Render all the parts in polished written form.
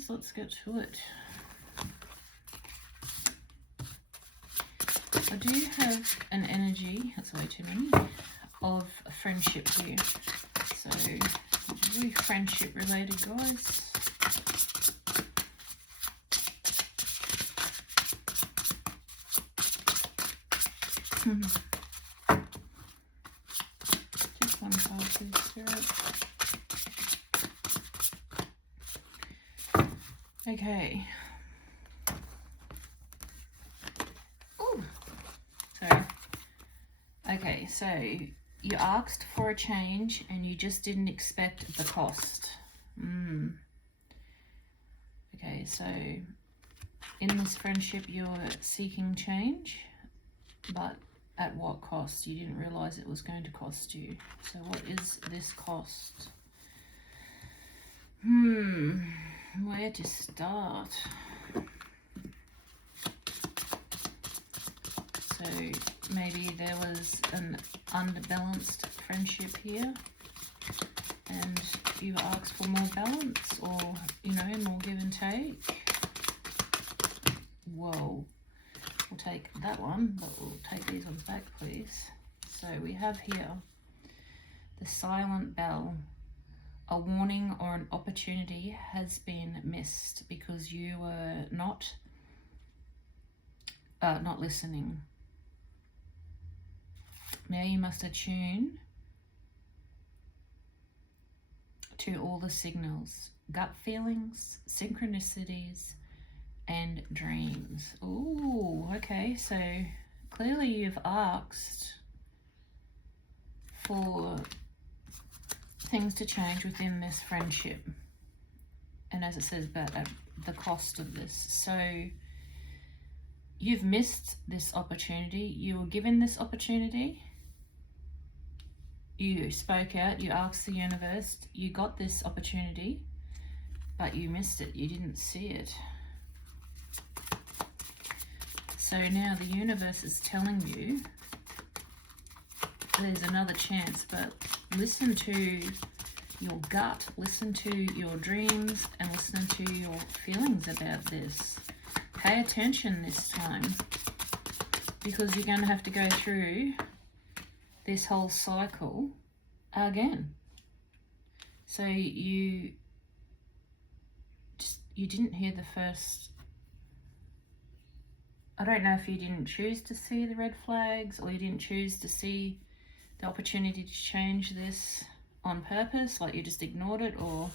guys. Let's get to it. I do have an energy, that's way too many, of friendship here. So, really friendship related, guys. Just one card, please, Spirit. Okay. Ooh. Okay, so you asked for a change and you just didn't expect the cost. Okay, so in this friendship you're seeking change, but at what cost? You didn't realize it was going to cost you. So what is this cost? Where to start? So maybe there was an underbalanced friendship here and you asked for more balance, or, you know, more give and take. Whoa. We'll take that one, but we'll take these ones back, please. So we have here the silent bell. A warning or an opportunity has been missed because you were not listening. Now you must attune to all the signals, gut feelings, synchronicities, and dreams. Ooh, okay, so clearly you've asked for things to change within this friendship. And as it says, but at the cost of this. So you've missed this opportunity. You were given this opportunity. You spoke out, you asked the universe, you got this opportunity, but you missed it. You didn't see it. So now the universe is telling you there's another chance, but listen to your gut, listen to your dreams, and listen to your feelings about this. Pay attention this time, because you're going to have to go through this whole cycle again. So you didn't hear the first. I don't know if you didn't choose to see the red flags, or you didn't choose to see the opportunity to change this on purpose, like you just ignored it, or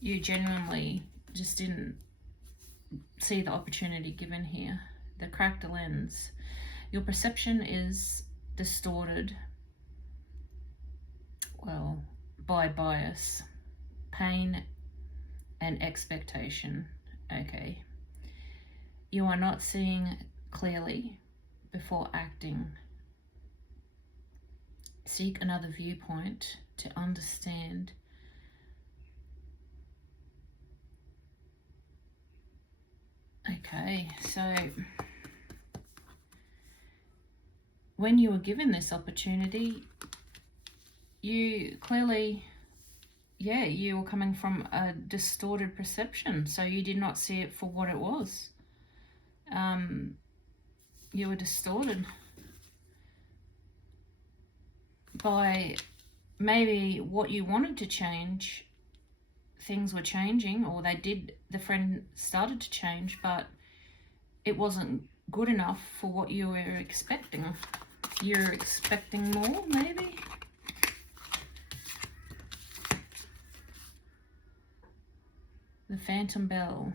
you genuinely just didn't see the opportunity given here. The cracked lens. Your perception is distorted, well, by bias, pain, and expectation. Okay. You are not seeing clearly before acting. Seek another viewpoint to understand. Okay, so when you were given this opportunity, you clearly, you were coming from a distorted perception, so you did not see it for what it was. You were distorted by maybe what you wanted to change. Things were changing, or the friend started to change, but it wasn't good enough for what you were expecting. You're expecting more, maybe? The Phantom Bell.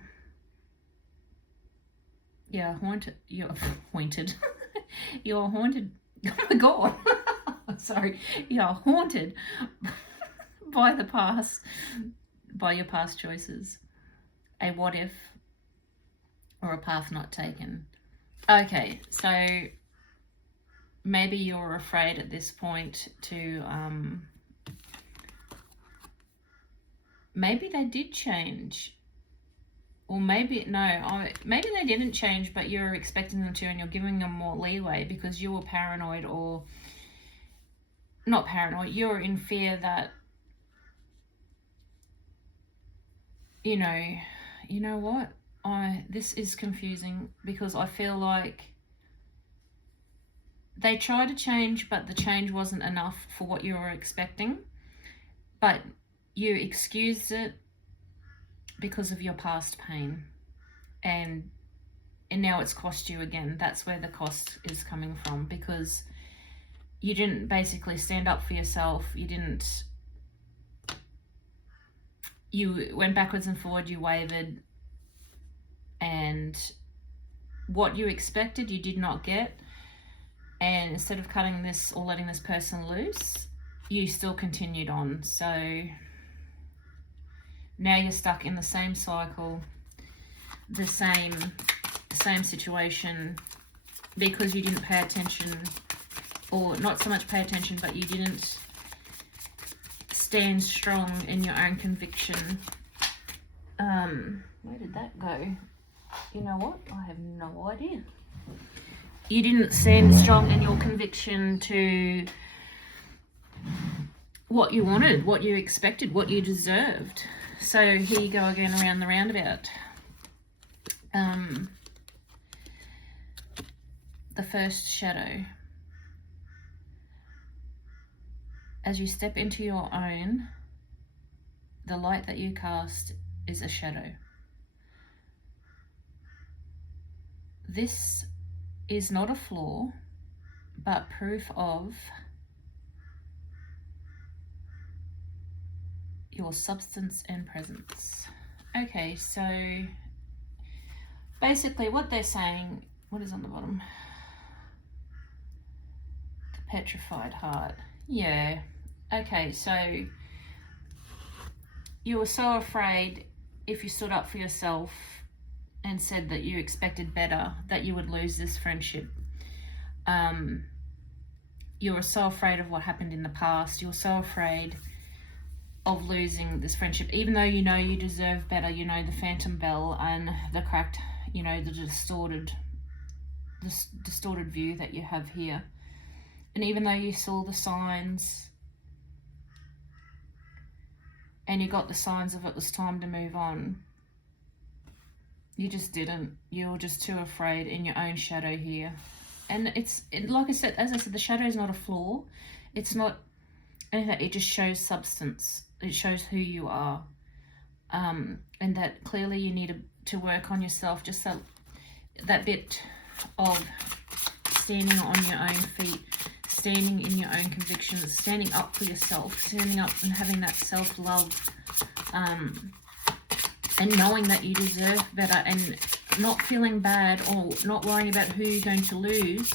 Yeah, haunted. You're haunted. You're haunted. Oh my God. Sorry. You're haunted by the past, by your past choices. A what if, or a path not taken. Okay, so maybe you're afraid at this point to, maybe they did change. Or maybe, no, maybe they didn't change, but you're expecting them to, and you're giving them more leeway because you were paranoid, or not paranoid, you're in fear that, you know, you know what? This is confusing, because I feel like they tried to change, but the change wasn't enough for what you were expecting. But you excused it because of your past pain. And now it's cost you again. That's where the cost is coming from, because you didn't basically stand up for yourself. You went backwards and forward, you wavered, and what you expected you did not get. And instead of cutting this or letting this person loose, you still continued on. So now you're stuck in the same cycle, the same situation, because you didn't pay attention, or not so much pay attention, but you didn't stand strong in your own conviction. Where did that go? You know what? I have no idea. You didn't stand strong in your conviction to what you wanted, what you expected, what you deserved. So here you go again, around the roundabout. The first shadow. As you step into your own, the light that you cast is a shadow. This is not a flaw, but proof of your substance and presence. Okay, so basically what they're saying, what is on the bottom? The petrified heart. Yeah. Okay, so you were so afraid if you stood up for yourself and said that you expected better, that you would lose this friendship. You were so afraid of what happened in the past. You were so afraid of losing this friendship, even though you know you deserve better. You know, the phantom bell and the cracked, you know, the distorted view that you have here. And even though you saw the signs and you got the signs of it was time to move on, you just didn't. You were just too afraid in your own shadow here. And like I said, as I said, the shadow is not a flaw. It's not anything. It just shows substance. It shows who you are. And that clearly you need to work on yourself. Just that bit of standing on your own feet, standing in your own convictions, standing up for yourself, standing up and having that self-love, and knowing that you deserve better, and not feeling bad or not worrying about who you're going to lose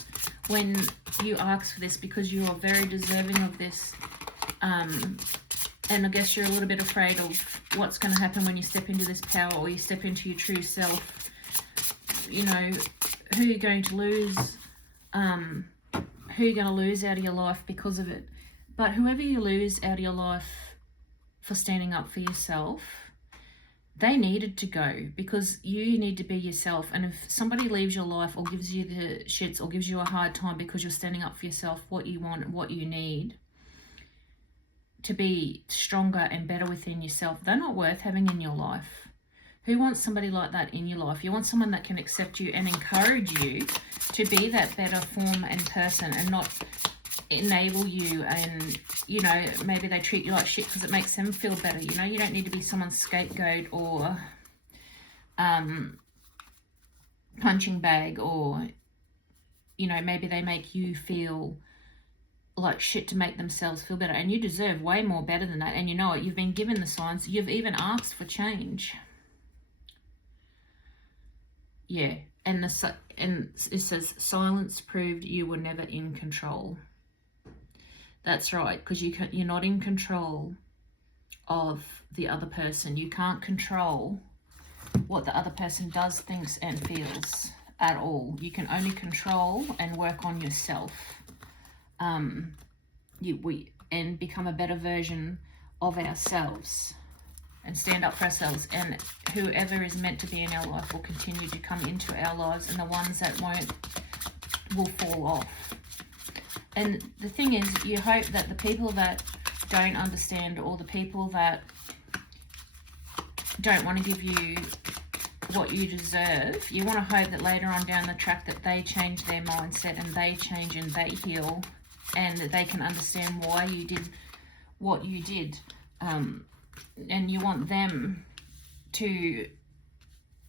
when you ask for this, because you are very deserving of this. And I guess you're a little bit afraid of what's going to happen when you step into this power, or you step into your true self. You know, who you're going to lose, who you're going to lose out of your life because of it. But whoever you lose out of your life for standing up for yourself, they needed to go, because you need to be yourself. And if somebody leaves your life or gives you the shits or gives you a hard time because you're standing up for yourself, what you want, what you need to be stronger and better within yourself, they're not worth having in your life. Who wants somebody like that in your life? You want someone that can accept you and encourage you to be that better form and person, and not enable you. And, you know, maybe they treat you like shit because it makes them feel better. You know, you don't need to be someone's scapegoat or punching bag, or, you know, maybe they make you feel like shit to make themselves feel better. And you deserve way more better than that. And you know it. You've been given the signs. You've even asked for change. Yeah, and it says silence proved you were never in control. That's right, because you're not in control of the other person. You can't control what the other person does, thinks, and feels at all. You can only control and work on yourself. And become a better version of ourselves. And stand up for ourselves, and whoever is meant to be in our life will continue to come into our lives, and the ones that won't will fall off. And the thing is, you hope that the people that don't understand, or the people that don't want to give you what you deserve. You want to hope that later on down the track that they change their mindset and they change and they heal, and that they can understand why you did what you did. And you want them to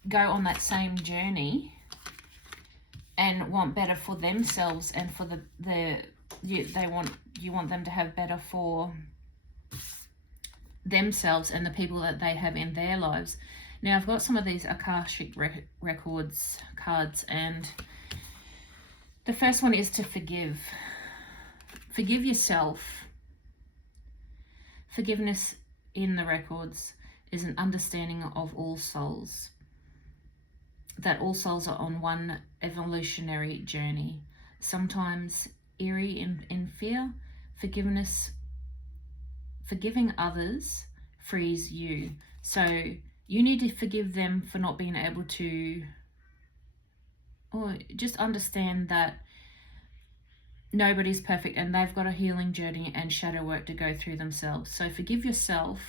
go on that same journey and want better for themselves and for you want them to have better for themselves and the people that they have in their lives. Now, I've got some of these Akashic records cards, and the first one is to forgive. Forgive yourself. Forgiveness in the records is an understanding of all souls, that all souls are on one evolutionary journey, sometimes eerie in fear. Forgiving others frees you. So you need to forgive them for not being able to, or just understand that nobody's perfect and they've got a healing journey and shadow work to go through themselves. So forgive yourself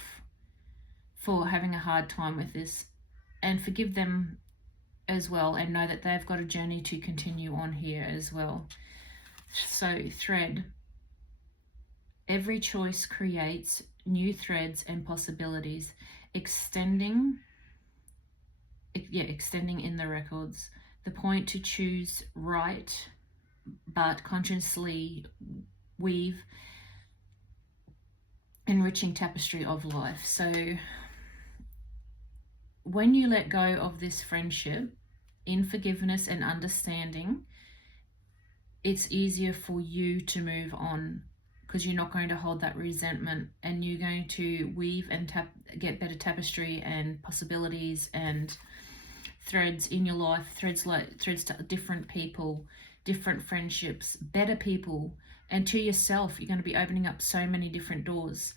for having a hard time with this, and forgive them as well, and know that they've got a journey to continue on here as well. So thread. Every choice creates new threads and possibilities, extending in the records. The point to choose right, but consciously weave enriching tapestry of life. So when you let go of this friendship in forgiveness and understanding, it's easier for you to move on, because you're not going to hold that resentment, and you're going to weave and get better tapestry and possibilities and threads in your life, threads to different people, different friendships, better people, and to yourself. You're going to be opening up so many different doors.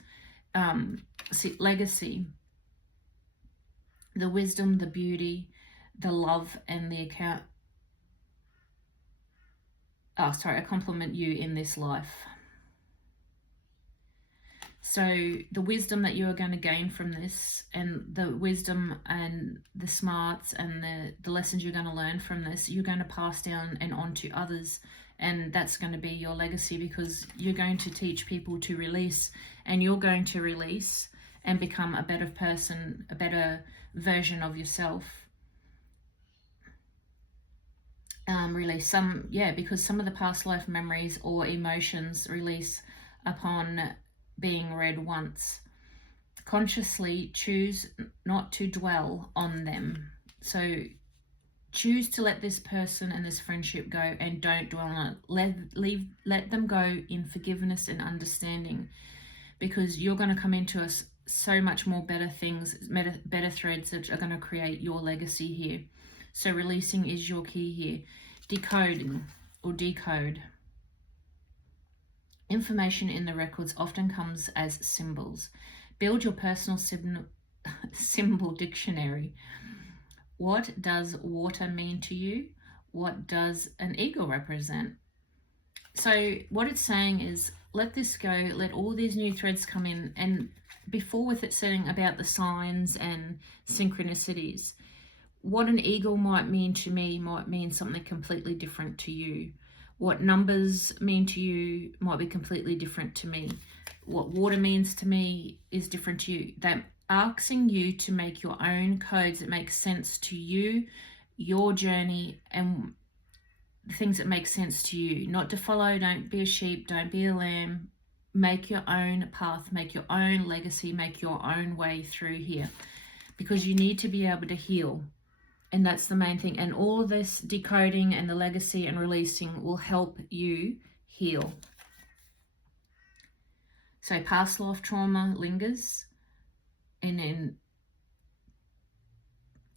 Legacy, the wisdom, the beauty, the love, and the I compliment you in this life. So the wisdom that you are going to gain from this, and the wisdom and the smarts and the lessons you're going to learn from this, you're going to pass down and on to others. And that's going to be your legacy, because you're going to teach people to release, and you're going to release and become a better person, a better version of yourself. Release because some of the past life memories or emotions release upon being read once. Consciously choose not to dwell on them. So choose to let this person and this friendship go, and don't dwell on it. Let them go in forgiveness and understanding, because you're going to come into us so much more better things, better threads that are going to create your legacy here. So releasing is your key here. Decoding or decode. Information in the records often comes as symbols. Build your personal symbol dictionary. What does water mean to you? What does an eagle represent? So what it's saying is, let this go, let all these new threads come in. And before, with it saying about the signs and synchronicities, what an eagle might mean to me might mean something completely different to you. What numbers mean to you might be completely different to me. What water means to me is different to you. They're asking you to make your own codes that make sense to you, your journey, and the things that make sense to you. Not to follow, don't be a sheep, don't be a lamb. Make your own path, make your own legacy, make your own way through here, because you need to be able to heal. And that's the main thing. And all of this decoding and the legacy and releasing will help you heal. So past life trauma lingers, and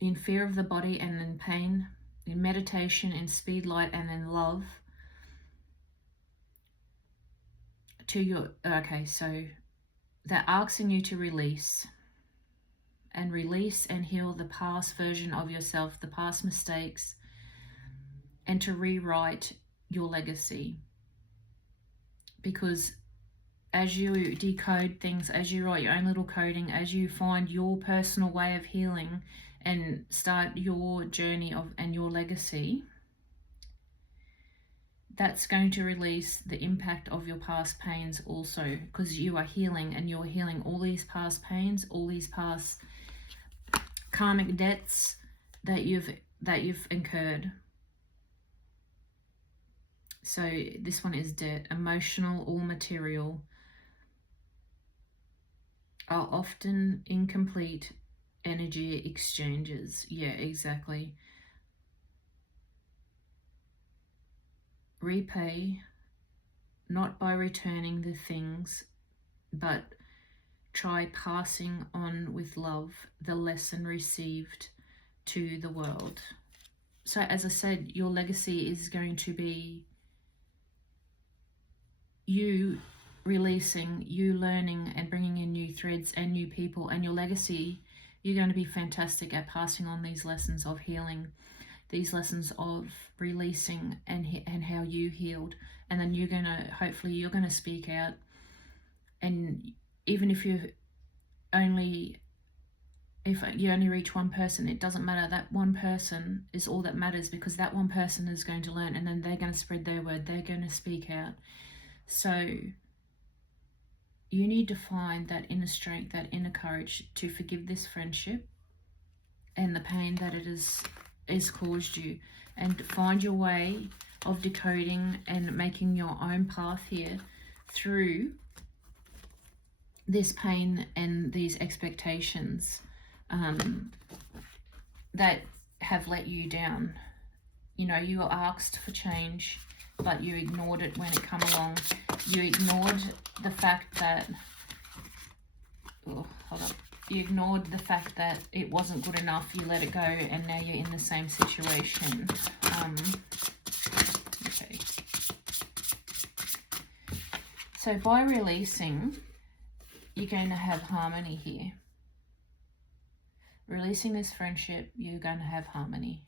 in fear of the body and in pain, in meditation, in speed light, and in love. So they're asking you to release and heal the past version of yourself, the past mistakes, and to rewrite your legacy. Because as you decode things, as you write your own little coding, as you find your personal way of healing and start your journey of and your legacy, that's going to release the impact of your past pains also, because you are healing, and you're healing all these past pains, all these past karmic debts that you've incurred. So this one is debt, emotional or material, are often incomplete energy exchanges. Yeah, exactly. Repay not by returning the things, but try passing on with love the lesson received to the world. So as I said, your legacy is going to be you releasing, you learning and bringing in new threads and new people, and your legacy, you're going to be fantastic at passing on these lessons of healing, these lessons of releasing and how you healed. And then you're going to, hopefully you're going to speak out, and even if you only reach one person, it doesn't matter. That one person is all that matters, because that one person is going to learn, and then they're going to spread their word, they're going to speak out. So you need to find that inner strength, that inner courage to forgive this friendship and the pain that it has caused you, and find your way of decoding and making your own path here through this pain and these expectations that have let you down. You know, you were asked for change, but you ignored it when it came along. You ignored the fact that, you ignored the fact that it wasn't good enough. You let it go, and now you're in the same situation. Okay. So by releasing, you're going to have harmony here. Releasing this friendship, you're going to have harmony.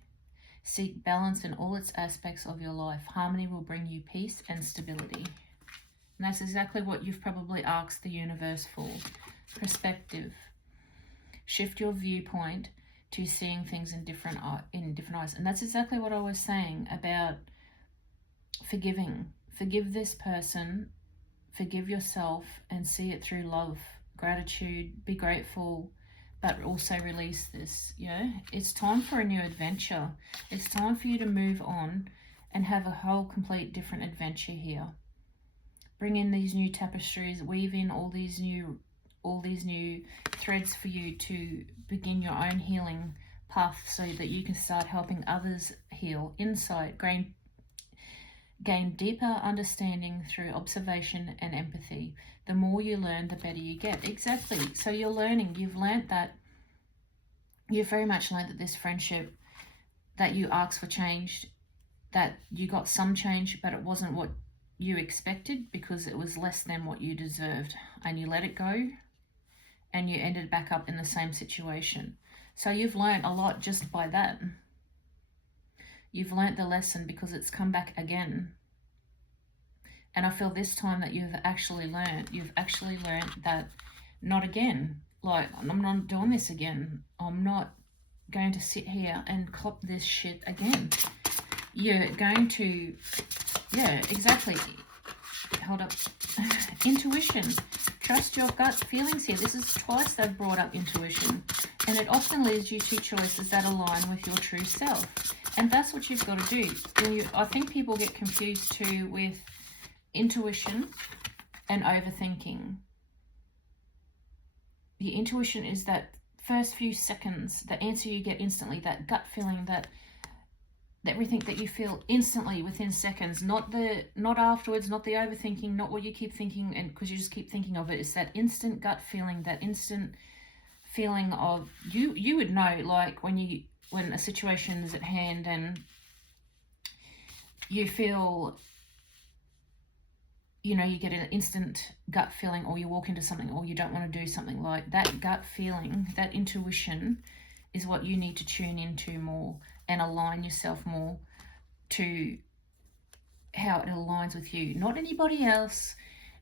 Seek balance in all its aspects of your life. Harmony will bring you peace and stability. And that's exactly what you've probably asked the universe for. Perspective. Shift your viewpoint to seeing things in different eyes. And that's exactly what I was saying about forgiving. Forgive this person, forgive yourself, and see it through love, gratitude, be grateful, but also release this. Yeah, it's time for a new adventure. It's time for you to move on and have a whole complete different adventure here. Bring in these new tapestries, weave in all these new threads for you to begin your own healing path, so that you can start helping others heal, insight, gain deeper understanding through observation and empathy. The more you learn, the better you get. Exactly. So you're learning. You've very much learned that this friendship that you asked for change, that you got some change, but it wasn't what you expected, because it was less than what you deserved, and you let it go, and you ended back up in the same situation. So you've learned a lot just by that. You've learnt the lesson because it's come back again. And I feel this time that you've actually learnt that not again. Like, I'm not doing this again. I'm not going to sit here and cop this shit again. You're going to, yeah, exactly. Hold up. Intuition. Trust your gut feelings here. This is twice they've brought up intuition. And it often leads you to choices that align with your true self. And that's what you've got to do. I think people get confused too with intuition and overthinking. The intuition is that first few seconds, the answer you get instantly, that gut feeling, that everything that you feel instantly within seconds, not afterwards, not the overthinking, not what you keep thinking, and because you just keep thinking of it. It's that instant gut feeling, that instant feeling of, you would know, like when a situation is at hand and you feel, you get an instant gut feeling, or you walk into something, or you don't want to do something. Like that gut feeling, that intuition is what you need to tune into more and align yourself more to how it aligns with you. Not anybody else,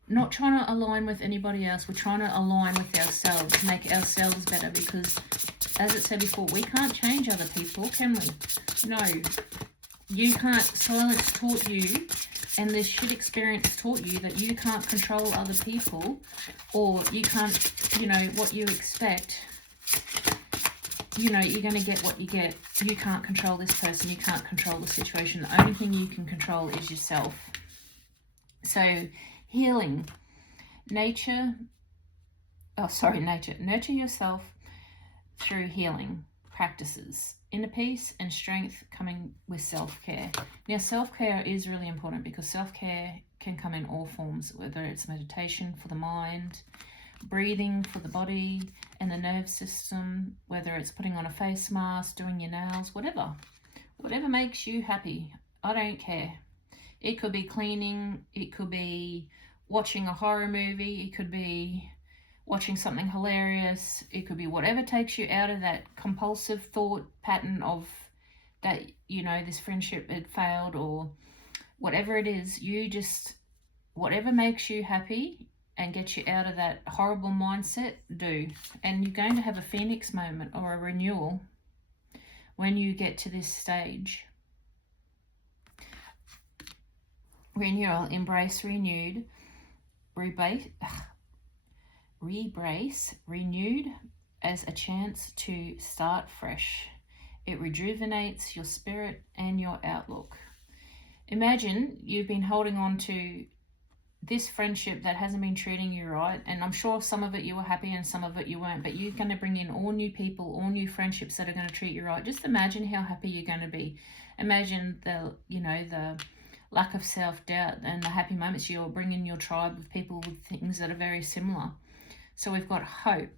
not trying to align with anybody else. We're trying to align with ourselves, make ourselves better, because as it said before, we can't change other people, can we? No, you can't. Silence taught you, and this shit experience taught you that you can't control other people, or you can't, you know, what you expect. You know, you're going to get what you get. You can't control this person. You can't control the situation. The only thing you can control is yourself. So, healing. Nurture yourself through healing practices. Inner peace and strength coming with self-care. Now, self-care is really important because self-care can come in all forms, whether it's meditation for the mind, breathing for the body and the nerve system, whether it's putting on a face mask, doing your nails, whatever makes you happy. I don't care. It could be cleaning, it could be watching a horror movie, it could be watching something hilarious, it could be whatever takes you out of that compulsive thought pattern of that, you know, this friendship had failed, or whatever it is. You just, whatever makes you happy and get you out of that horrible mindset, do. And you're going to have a phoenix moment or a renewal when you get to this stage. Renewal, embrace, renewed, rebrace, renewed as a chance to start fresh. It rejuvenates your spirit and your outlook. Imagine you've been holding on to this friendship that hasn't been treating you right, and I'm sure some of it you were happy and some of it you weren't, but you're going to bring in all new people, all new friendships that are going to treat you right. Just imagine how happy you're going to be. Imagine the lack of self-doubt and the happy moments you'll bring in your tribe with people with things that are very similar. So we've got hope.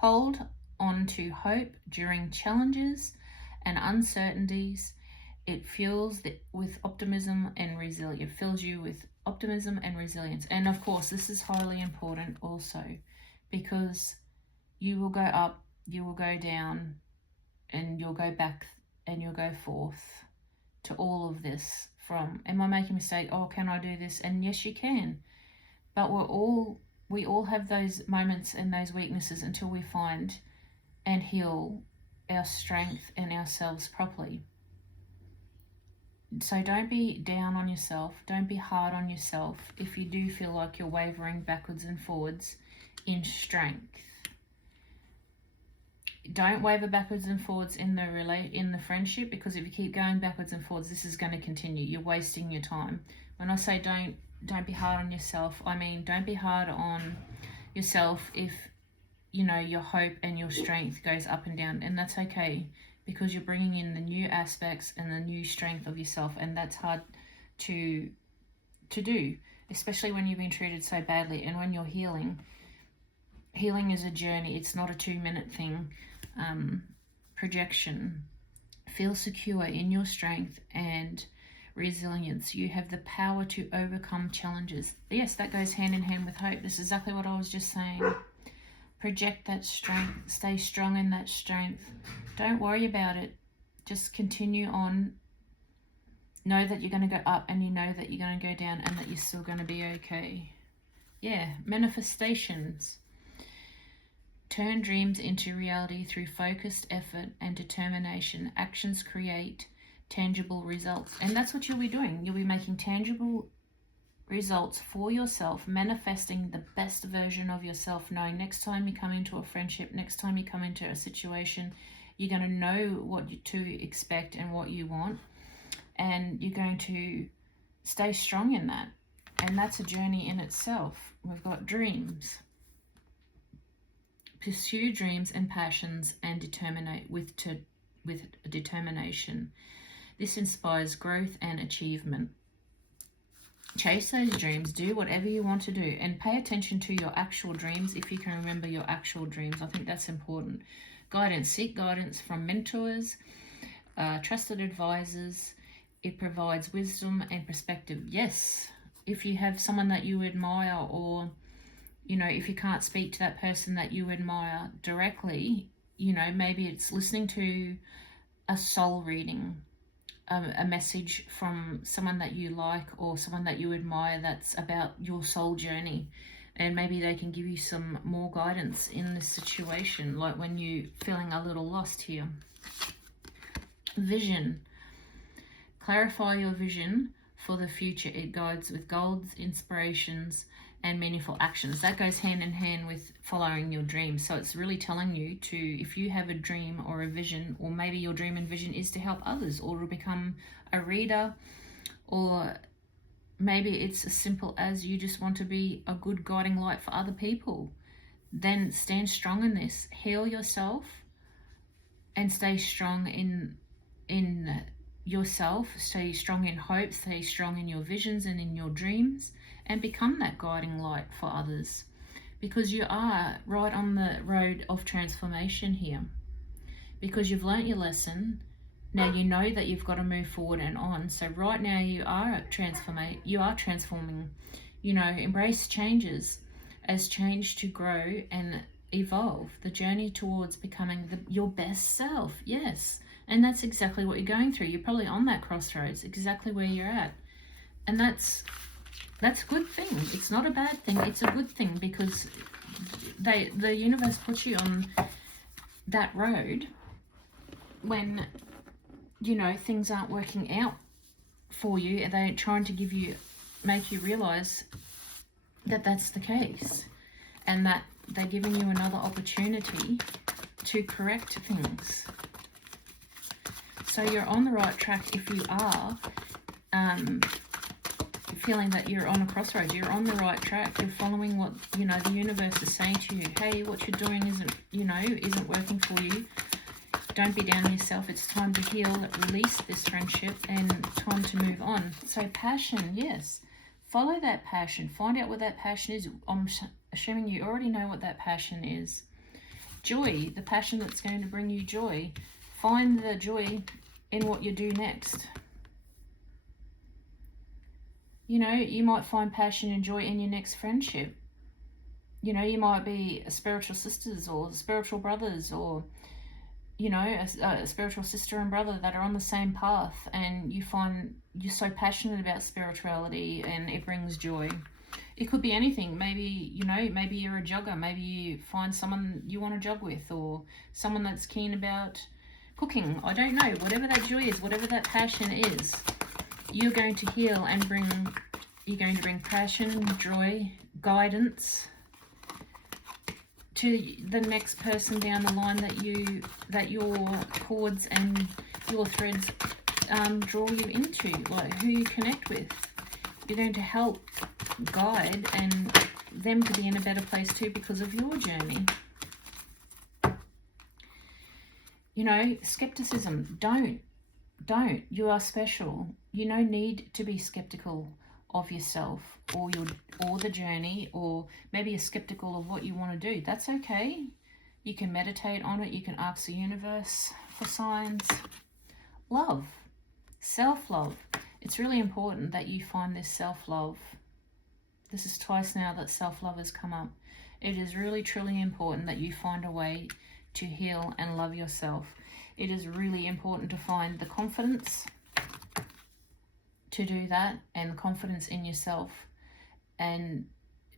Hold on to hope during challenges and uncertainties. It fuels with optimism and resilience. It fills you with optimism and resilience. And of course, this is highly important also, because you will go up, you will go down, and you'll go back and you'll go forth to all of this. From, am I making a mistake? Oh, can I do this? And yes, you can. But we all have those moments and those weaknesses until we find and heal our strength and ourselves properly. So don't be down on yourself. Don't be hard on yourself if you do feel like you're wavering backwards and forwards in strength. Don't waver backwards and forwards in the friendship, because if you keep going backwards and forwards, this is going to continue. You're wasting your time. When I say don't be hard on yourself, I mean don't be hard on yourself if, you know, your hope and your strength goes up and down, and that's okay, because you're bringing in the new aspects and the new strength of yourself, and that's hard to do, especially when you've been treated so badly. And when you're healing is a journey. It's not a 2-minute thing. Projection. Feel secure in your strength and resilience. You have the power to overcome challenges. Yes, that goes hand in hand with hope. This is exactly what I was just saying. Project that strength. Stay strong in that strength. Don't worry about it. Just continue on. Know that you're going to go up, and you know that you're going to go down, and that you're still going to be okay. Yeah, manifestations. Turn dreams into reality through focused effort and determination. Actions create tangible results. And that's what you'll be doing. You'll be making tangible results for yourself, manifesting the best version of yourself, knowing next time you come into a friendship, next time you come into a situation, you're going to know what to expect and what you want, and you're going to stay strong in that. And that's a journey in itself. We've got dreams. Pursue dreams and passions and with determination. This inspires growth and achievement. Chase those dreams. Do whatever you want to do, and pay attention to your actual dreams. If you can remember your actual dreams, I think that's important. Guidance. Seek guidance from mentors, trusted advisors. It provides wisdom and perspective. Yes, if you have someone that you admire, or you know, if you can't speak to that person that you admire directly, you know, maybe it's listening to a soul reading, a message from someone that you like or someone that you admire that's about your soul journey, and maybe they can give you some more guidance in this situation, like when you're feeling a little lost here. Vision. Clarify your vision for the future. It guides with goals, inspirations, and meaningful actions. That goes hand in hand with following your dreams. So it's really telling you to, if you have a dream or a vision, or maybe your dream and vision is to help others or to become a reader, or maybe it's as simple as you just want to be a good guiding light for other people, then stand strong in this. Heal yourself and stay strong in yourself. Stay strong in hope, stay strong in your visions and in your dreams, and become that guiding light for others, because you are right on the road of transformation here, because you've learnt your lesson. Now you know that you've got to move forward and on. So right now you are transforming. You know, embrace changes as change to grow and evolve. The journey towards becoming your best self. Yes. And that's exactly what you're going through. You're probably on that crossroads, exactly where you're at. And that's a good thing. It's not a bad thing. It's a good thing, because the universe puts you on that road when, you know, things aren't working out for you. They're trying to make you realize that that's the case, and that they're giving you another opportunity to correct things. So you're on the right track if you are feeling that you're on a crossroads. You're on the right track. You're following what, you know, the universe is saying to you. Hey, what you're doing isn't working for you. Don't be down on yourself. It's time to heal, release this friendship, and time to move on. So passion, yes. Follow that passion. Find out what that passion is. I'm assuming you already know what that passion is. Joy, the passion that's going to bring you joy. Find the joy in what you do next. You know, you might find passion and joy in your next friendship. You know, you might be a spiritual sisters or spiritual brothers, or, you know, a spiritual sister and brother that are on the same path, and you find you're so passionate about spirituality and it brings joy. It could be anything. Maybe, you know, maybe you're a jogger. Maybe you find someone you want to jog with, or someone that's keen about cooking. I don't know. Whatever that joy is, whatever that passion is, you're going to heal and you're going to bring passion, joy, guidance to the next person down the line that your cords and your threads draw you into, like who you connect with. You're going to help guide and them to be in a better place too because of your journey. You know, skepticism, don't. You are special. You no need to be skeptical of yourself or the journey, or maybe you're skeptical of what you want to do. That's okay. You can meditate on it. You can ask the universe for signs. Love, self-love. It's really important that you find this self-love. This is twice now that self-love has come up. It is really, truly important that you find a way to heal and love yourself. It is really important to find the confidence to do that, and the confidence in yourself, and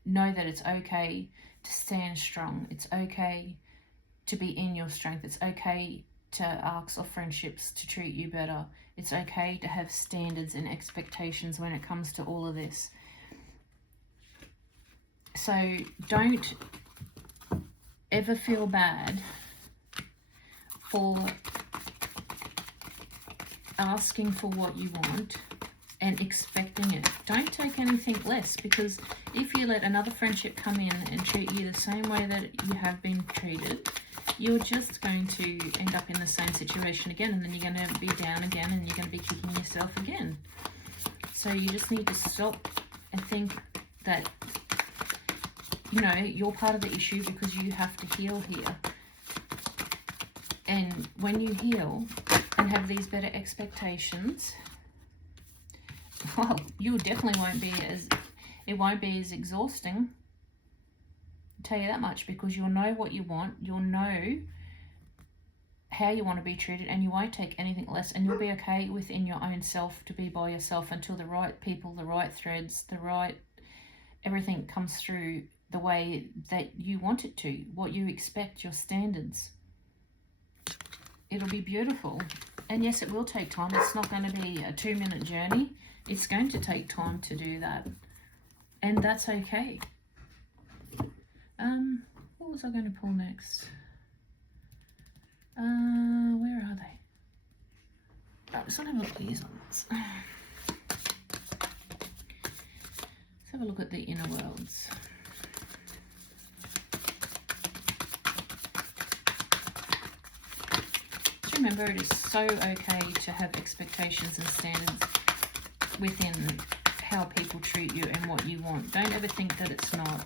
know that it's okay to stand strong. It's okay to be in your strength. It's okay to ask of friendships to treat you better. It's okay to have standards and expectations when it comes to all of this. So don't ever feel bad for asking for what you want and expecting it. Don't take anything less, because if you let another friendship come in and treat you the same way that you have been treated, you're just going to end up in the same situation again, and then you're going to be down again, and you're going to be kicking yourself again. So you just need to stop and think that, you know, you're part of the issue because you have to heal here. And when you heal and have these better expectations, well, you definitely it won't be as exhausting. I'll tell you that much, because you'll know what you want. You'll know how you want to be treated, and you won't take anything less, and you'll be okay within your own self to be by yourself until the right people, the right threads, the right everything comes through the way that you want it to, what you expect, your standards. It'll be beautiful. And yes, it will take time. It's not going to be a 2-minute journey. It's going to take time to do that. And that's okay. What was I going to pull next? Where are they? Oh, let's have a look at these ones. Let's have a look at the inner worlds. Just remember, it is so okay to have expectations and standards within how people treat you and what you want. Don't ever think that it's not.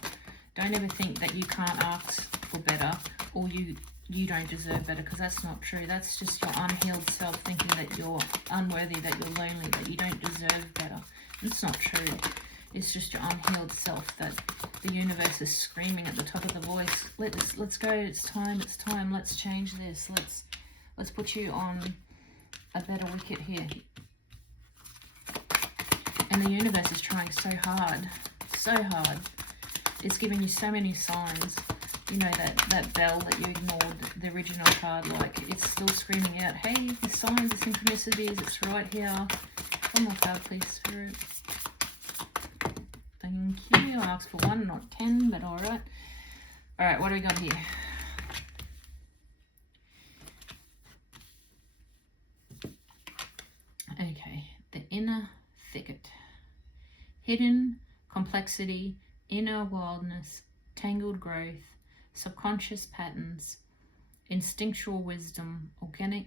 Don't ever think that you can't ask for better, or you don't deserve better, because that's not true. That's just your unhealed self thinking that you're unworthy, that you're lonely, that you don't deserve better. It's not true. It's just your unhealed self that the universe is screaming at the top of the voice. Let's go. It's time. It's time. Let's change this. Let's put you on a better wicket here. And the universe is trying so hard, so hard. It's giving you so many signs. You know, that bell that you ignored, the original card, like, it's still screaming out, hey, the signs, the synchronicities, it's right here. One more card, please, Spirit. Thank you. I asked for 1, not 10, but alright. Alright, what do we got here? Okay, the inner thicket. Hidden complexity, inner wildness, tangled growth, subconscious patterns, instinctual wisdom, organic